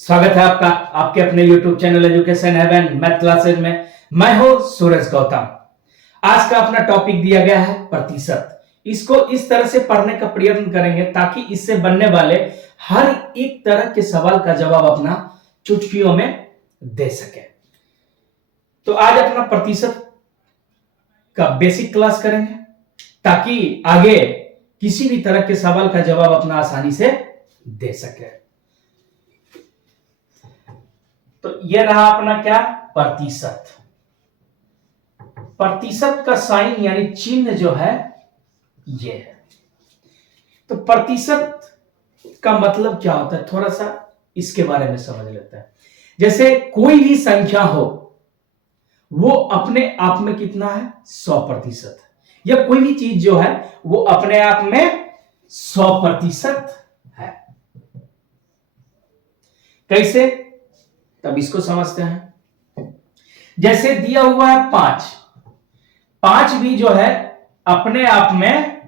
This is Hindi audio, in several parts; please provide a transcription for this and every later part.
स्वागत है आपका आपके अपने YouTube channel Education Heaven math classes में। मैं हूं सूरज गौतम। आज का अपना टॉपिक दिया गया है प्रतिशत। इसको इस तरह से पढ़ने का प्रयत्न करेंगे ताकि इससे बनने वाले हर एक तरह के सवाल का जवाब अपना चुटकियों में दे सके। तो आज अपना प्रतिशत का बेसिक क्लास करेंगे ताकि आगे किसी भी तरह के सवाल का जवाब अपना आसानी से दे सके। तो यह रहा अपना क्या प्रतिशत। प्रतिशत का साइन यानी चिन्ह जो है ये है। तो प्रतिशत का मतलब क्या होता है, थोड़ा सा इसके बारे में समझ लेते हैं। जैसे कोई भी संख्या हो वो अपने आप में कितना है 100%, या कोई भी चीज जो है वो अपने आप में 100% है। कैसे, तब इसको समझते हैं। जैसे दिया हुआ है 5, 5 भी जो है अपने आप में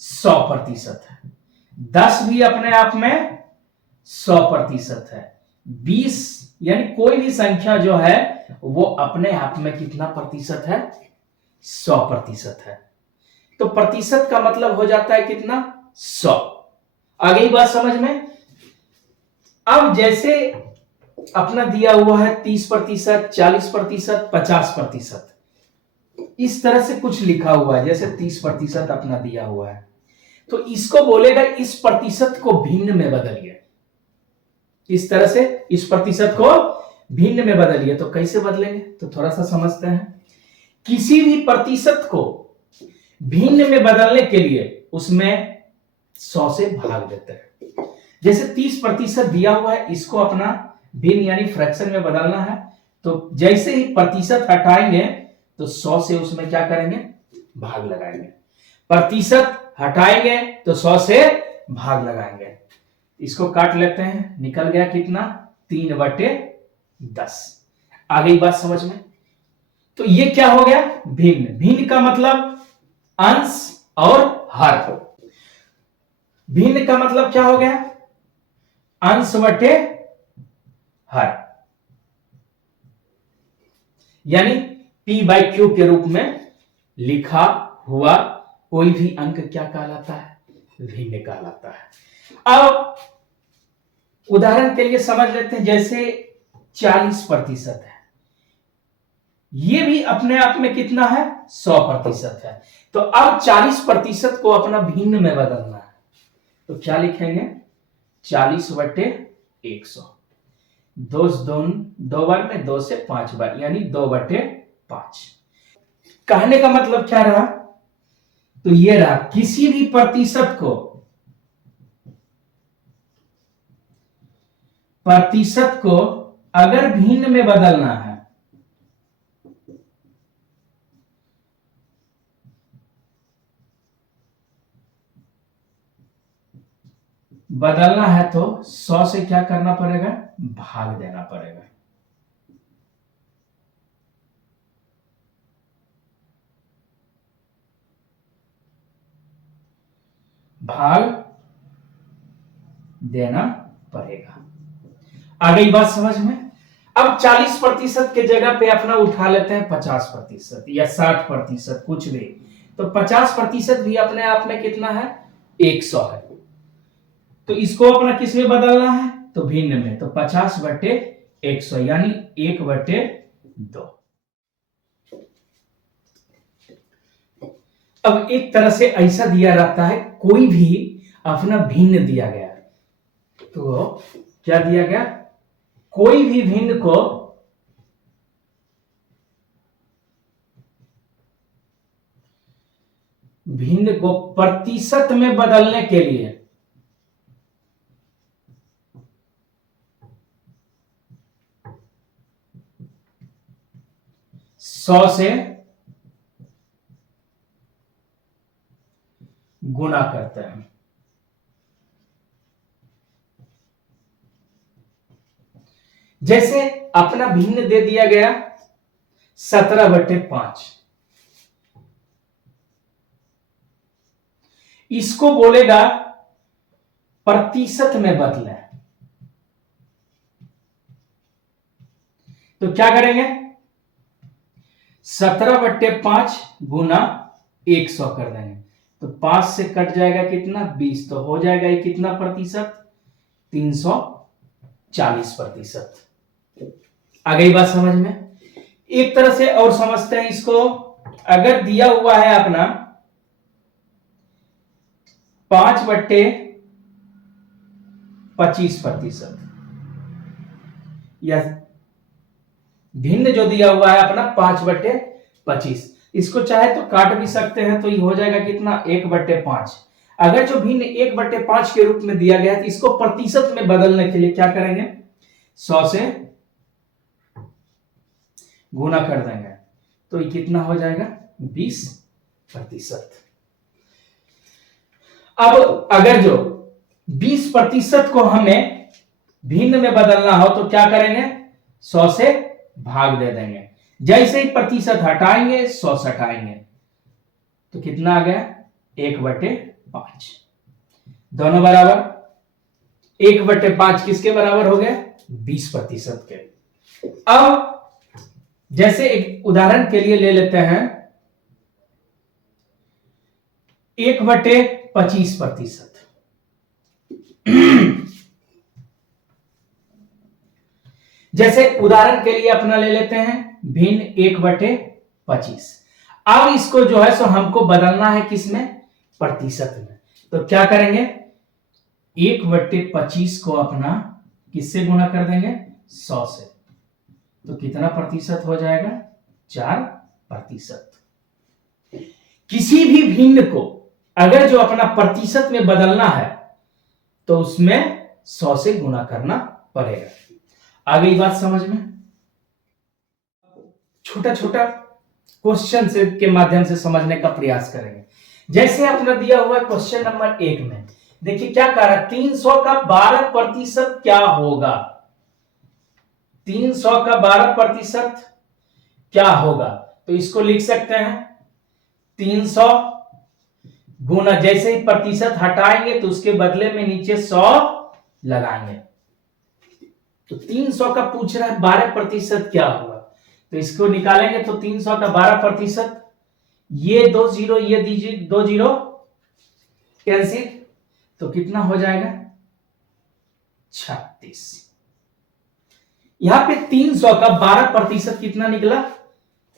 100% है। 10 भी अपने आप में 100% है। 20 यानी कोई भी संख्या जो है वो अपने आप में कितना प्रतिशत है 100% है। तो प्रतिशत का मतलब हो जाता है कितना 100। आगे ही बात समझ में। अब जैसे अपना दिया हुआ है 30%, 40%, 50%, इस तरह से कुछ लिखा हुआ है। जैसे 30% अपना दिया हुआ है तो इसको बोलेगा इस प्रतिशत को भिन्न में बदलिए। इस तरह से इस प्रतिशत को भिन्न में बदलिए। तो कैसे बदलेंगे, तो थोड़ा सा समझते हैं। किसी भी प्रतिशत को भिन्न में बदलने के लिए उसमें 100 से भाग देते हैं। जैसे 30% दिया हुआ है, इसको अपना भिन्न यानी फ्रैक्शन में बदलना है। तो जैसे ही प्रतिशत हटाएंगे तो 100 से उसमें क्या करेंगे, भाग लगाएंगे। प्रतिशत हटाएंगे तो 100 से भाग लगाएंगे। इसको काट लेते हैं, निकल गया कितना 3/10। आगे ही बात समझ में। तो ये क्या हो गया भिन्न। भिन्न का मतलब अंश और हर। भिन्न का मतलब क्या हो गया अंश बटे हर, यानी P/Q के रूप में लिखा हुआ कोई भी अंक क्या कहलाता है, भिन्न कहलाता है। अब उदाहरण के लिए समझ लेते हैं। जैसे 40% है, ये भी अपने आप में कितना है 100% है। तो अब 40% को अपना भिन्न में बदलना है। तो क्या लिखेंगे 40/100। दो बार में 2 से 5 बार, यानी 2/5। कहने का मतलब क्या रहा, तो ये रहा किसी भी प्रतिशत को अगर भिन्न में बदलना है तो 100 से क्या करना पड़ेगा, भाग देना पड़ेगा। भाग देना पड़ेगा। आगे की बात समझ में। अब 40% के जगह पे अपना उठा लेते हैं 50% या 60%, कुछ भी। तो 50% भी अपने आप में कितना है 100 है। तो इसको अपना किस में बदलना है, तो भिन्न में। तो 50/100 यानी 1/2। अब एक तरह से ऐसा दिया रहता है, कोई भी अपना भिन्न दिया गया है तो क्या दिया गया, कोई भी भिन्न को प्रतिशत में बदलने के लिए 100 से गुणा करते हैं। जैसे अपना भिन्न दे दिया गया 17/5, इसको बोलेगा प्रतिशत में बदले। तो क्या करेंगे, 17/5 गुना 100 कर देंगे, तो 5 से कट जाएगा कितना, 20, तो हो जाएगा ये कितना प्रतिशत, 340%। आ गई बात समझ में। एक तरह से और समझते हैं इसको, अगर दिया हुआ है अपना 5/25%, या भिन्न जो दिया हुआ है अपना 5/25, इसको चाहे तो काट भी सकते हैं, तो ये हो जाएगा कितना, 1/5। अगर जो भिन्न 1/5 के रूप में दिया गया है तो इसको प्रतिशत में बदलने के लिए क्या करेंगे, 100 से गुना कर देंगे, तो ये कितना हो जाएगा, 20%। अब अगर जो 20% को हमें भिन्न में बदलना हो तो क्या करेंगे, 100 से भाग दे देंगे, जैसे ही प्रतिशत हटाएंगे 100 से हटाएंगे, तो कितना आ गया, 1/5। दोनों बराबर, 1/5 किसके बराबर हो गया, 20% के। अब जैसे एक उदाहरण के लिए ले लेते हैं 1/25%। जैसे उदाहरण के लिए अपना ले लेते हैं भिन्न 1/25। अब इसको जो है सो हमको बदलना है किसमें, प्रतिशत में, तो क्या करेंगे, 1/25 को अपना किससे गुना कर देंगे, 100 से, तो कितना प्रतिशत हो जाएगा, 4%। किसी भी भिन्न को अगर जो अपना प्रतिशत में बदलना है तो उसमें 100 से गुना करना पड़ेगा। आ गई बात समझ में। छोटा छोटा क्वेश्चन से के माध्यम से समझने का प्रयास करेंगे। जैसे अपना दिया हुआ क्वेश्चन नंबर 1 में देखिए क्या कह रहा है, 300 का 12% क्या होगा, 300 का 12% क्या होगा, तो इसको लिख सकते हैं 300 गुना, जैसे ही प्रतिशत हटाएंगे तो उसके बदले में नीचे 100 लगाएंगे, तो 300 का पूछ रहा है 12% क्या होगा, तो इसको निकालेंगे तो 300 का 12%, ये 2 जीरो, ये दीजिए 2 जीरो कैंसिल, तो कितना हो जाएगा, 36। यहां पे 300 का 12% कितना निकला,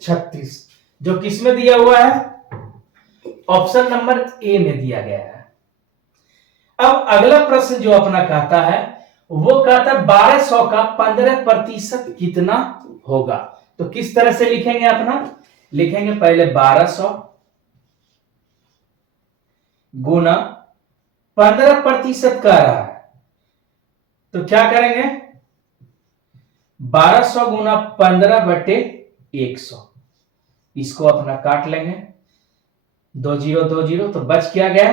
36, जो किसमें दिया हुआ है, ऑप्शन नंबर ए में दिया गया है। अब अगला प्रश्न जो अपना कहता है वो कहता है 1200 का 15% कितना होगा, तो किस तरह से लिखेंगे अपना, लिखेंगे पहले 1200 गुना 15% कह रहा है, तो क्या करेंगे 1200 गुना 15/100, इसको अपना काट लेंगे, 2 जीरो 2 जीरो, तो बच क्या गया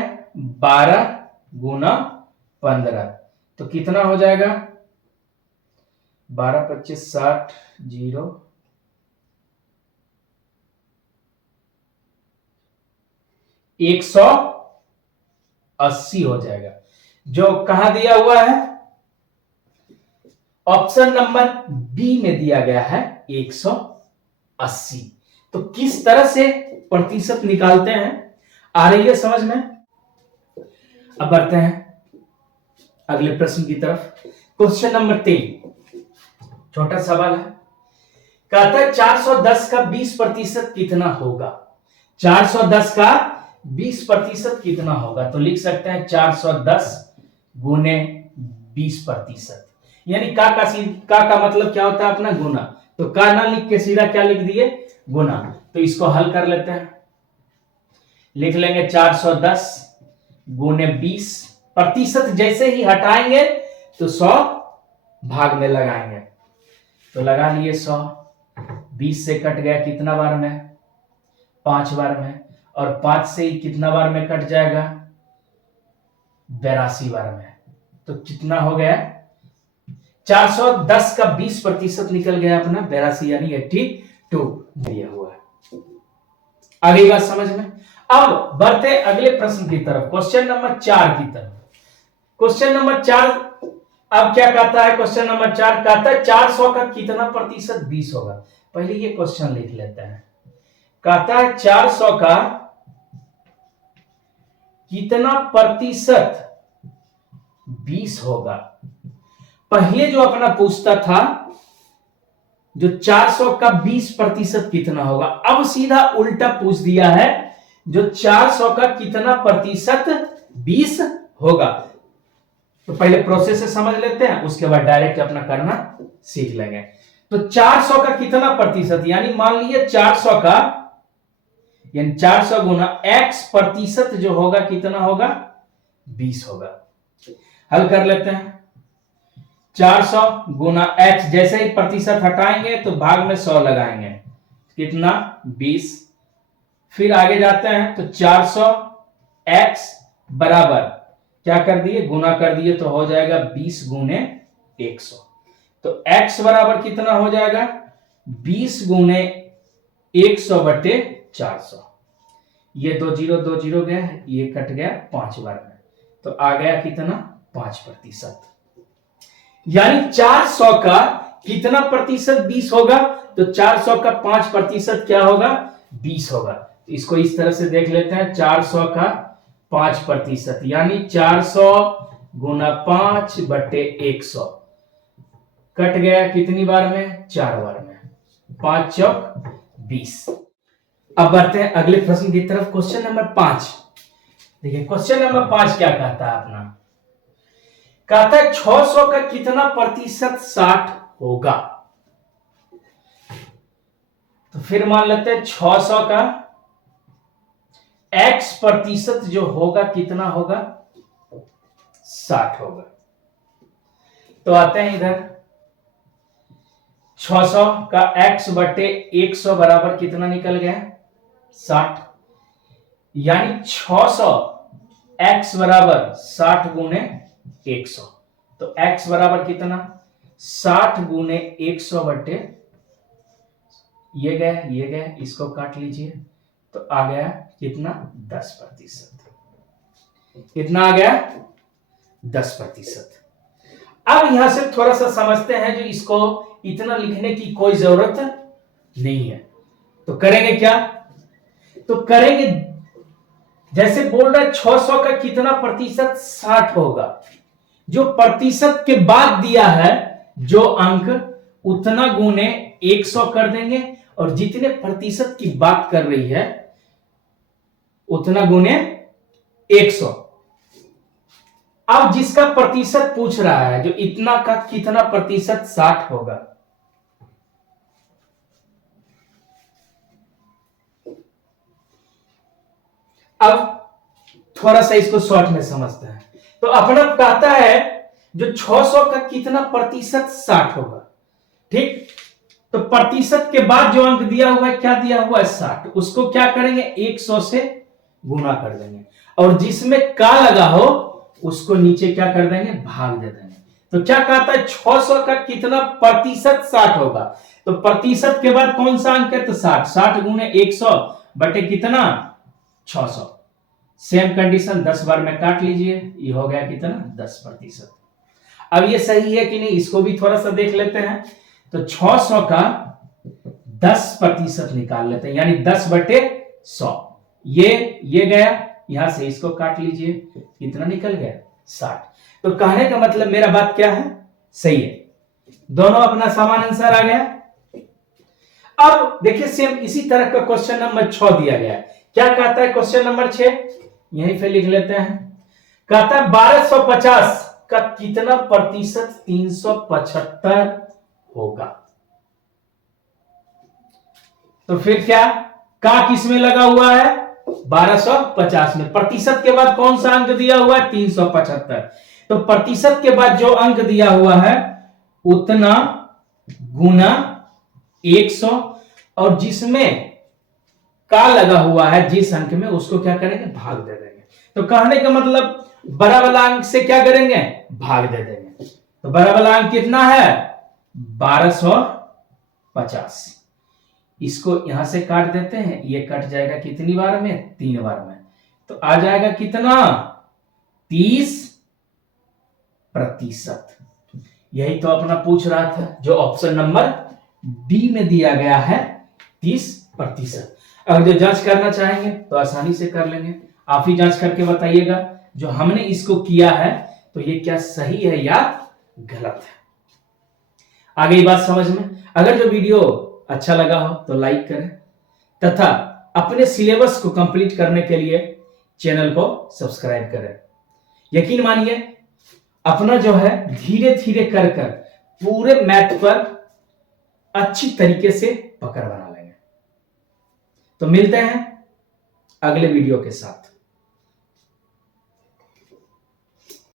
12 गुना 15, तो कितना हो जाएगा 12 25 60 जीरो 180 हो जाएगा, जो कहां दिया हुआ है, ऑप्शन नंबर बी में दिया गया है 180। तो किस तरह से प्रतिशत निकालते हैं, आ रही है समझ में। अब बढ़ते हैं अगले प्रश्न की तरफ। क्वेश्चन नंबर 3 छोटा सवाल है, कहता है 410 का 20% कितना होगा, 410 का 20% कितना होगा, तो लिख सकते हैं 410 गुने 20%, यानी का मतलब क्या होता है अपना गुना, तो का ना लिख के सीधा क्या लिख दिए गुना, तो इसको हल कर लेते हैं, लिख लेंगे 410 गुने 20%, जैसे ही हटाएंगे तो 100 भाग में लगाएंगे, तो लगा लिए 100, 20 से कट गया कितना बार में, 5 बार में, और 5 से ही कितना बार में कट जाएगा 82 बार में, तो कितना हो गया 410 का 20% निकल गया अपना 82 यानी 82 दिया हुआ है। आगे बात समझ में। अब बढ़ते अगले प्रश्न की तरफ, क्वेश्चन नंबर 4 की तरफ। क्वेश्चन नंबर 4 अब क्या कहता है क्वेश्चन नंबर 4, कहता है 400 का कितना प्रतिशत 20 होगा। पहले ये क्वेश्चन लिख लेते हैं। कहता है 400 का कितना प्रतिशत 20 होगा। पहले जो अपना पूछता था जो 400 का 20% कितना होगा, अब सीधा उल्टा पूछ दिया है जो 400 का कितना प्रतिशत 20 होगा। तो पहले प्रोसेस से समझ लेते हैं, उसके बाद डायरेक्ट अपना करना सीख लेंगे। तो 400 का कितना प्रतिशत, यानी मान लीजिए 400 का, यानी 400 गुना x प्रतिशत जो होगा कितना होगा 20 होगा। हल कर लेते हैं। 400 गुना x, जैसे ही प्रतिशत हटाएंगे तो भाग में 100 लगाएंगे, कितना 20। फिर आगे जाते हैं तो 400 x बराबर क्या कर दिए, गुना कर दिए तो हो जाएगा 20 गुने 100। तो x बराबर कितना हो जाएगा 20 गुने 100 बटे 400। ये 2 जीरो गया, ये कट गया 5 बार में, तो आ गया कितना 5%। यानी 400 का कितना प्रतिशत 20 होगा, तो 400 का 5% क्या होगा 20 होगा। इसको इस तरह से देख लेते हैं, 400 का 5%, यानी 400 गुना 5 बटे 100 कट गया कितनी बार में, 4 बार में, 5 चौक 20। अब बढ़ते हैं अगले प्रश्न की तरफ, क्वेश्चन नंबर 5। देखिए क्वेश्चन नंबर 5 क्या कहता है अपना, कहता है 600 का कितना प्रतिशत 60 होगा। तो फिर मान लेते हैं 600 का x प्रतिशत जो होगा कितना होगा 60 होगा। तो आते हैं इधर, 600 का x बटे 100 बराबर कितना निकल गया 60, यानी 600 x बराबर 60 गुने 100। तो x बराबर कितना 60 गुने 100 बटे, ये गए इसको काट लीजिए, तो आ गया कितना 10%। कितना आ गया 10%। अब यहां से थोड़ा सा समझते हैं, जो इसको इतना लिखने की कोई जरूरत नहीं है। तो करेंगे क्या, तो करेंगे जैसे बोल रहा है 600 का कितना प्रतिशत 60 होगा, जो प्रतिशत के बाद दिया है जो अंक उतना गुने 100 कर देंगे, और जितने प्रतिशत की बात कर रही है उतना गुने 100। अब जिसका प्रतिशत पूछ रहा है, जो इतना का कितना प्रतिशत 60 होगा, अब थोड़ा सा इसको शॉर्ट में समझते हैं। तो अपना कहता है जो 600 का कितना प्रतिशत 60 होगा, ठीक। तो प्रतिशत के बाद जो अंक दिया हुआ है, क्या दिया हुआ है 60, उसको क्या करेंगे 100 से गुना कर देंगे, और जिसमें का लगा हो उसको नीचे क्या कर देंगे भाग दे देंगे। तो क्या कहता है 600 का कितना प्रतिशत 60 होगा, तो प्रतिशत के बाद कौन सा अंक है, तो 60, 60 गुने 100 बटे कितना 600। सेम कंडीशन 10 बार में काट लीजिए, ये हो गया कितना 10%। अब ये सही है कि नहीं, इसको भी थोड़ा सा देख लेते हैं। तो 600 का 10% निकाल लेते हैं, यानी 10 बटे 100। ये गया, यहां से इसको काट लीजिए, कितना निकल गया 60। तो कहने का मतलब मेरा बात क्या है, सही है, दोनों अपना समान आंसर आ गया। अब देखिए सेम इसी तरह का क्वेश्चन नंबर 6 दिया गया है। क्या कहता है क्वेश्चन नंबर 6, यहीं पे लिख लेते हैं। कहता है 1250 का कितना प्रतिशत 375 होगा। तो फिर क्या, का किस में लगा हुआ है 1250 में, प्रतिशत के बाद कौन सा अंक दिया हुआ है 375। तो प्रतिशत के बाद जो अंक दिया हुआ है उतना गुना 100, और जिसमें का लगा हुआ है जिस अंक में, उसको क्या करेंगे भाग दे देंगे। तो कहने का मतलब बड़ा वाला अंक से क्या करेंगे भाग दे देंगे। तो बड़ा वाला अंक कितना है 1250, इसको यहां से काट देते हैं, ये कट जाएगा कितनी बार में 3 बार में, तो आ जाएगा कितना 30%। यही तो अपना पूछ रहा था, जो ऑप्शन नंबर डी में दिया गया है 30%। अगर जो जांच करना चाहेंगे तो आसानी से कर लेंगे, आप ही जांच करके बताइएगा जो हमने इसको किया है तो ये क्या सही है या गलत है। आ गई बात समझ में। अगर जो वीडियो अच्छा लगा हो तो लाइक करें तथा अपने सिलेबस को कंप्लीट करने के लिए चैनल को सब्सक्राइब करें। यकीन मानिए अपना जो है धीरे धीरे कर कर पूरे मैथ पर अच्छी तरीके से पकड़ बना लेंगे। तो मिलते हैं अगले वीडियो के साथ।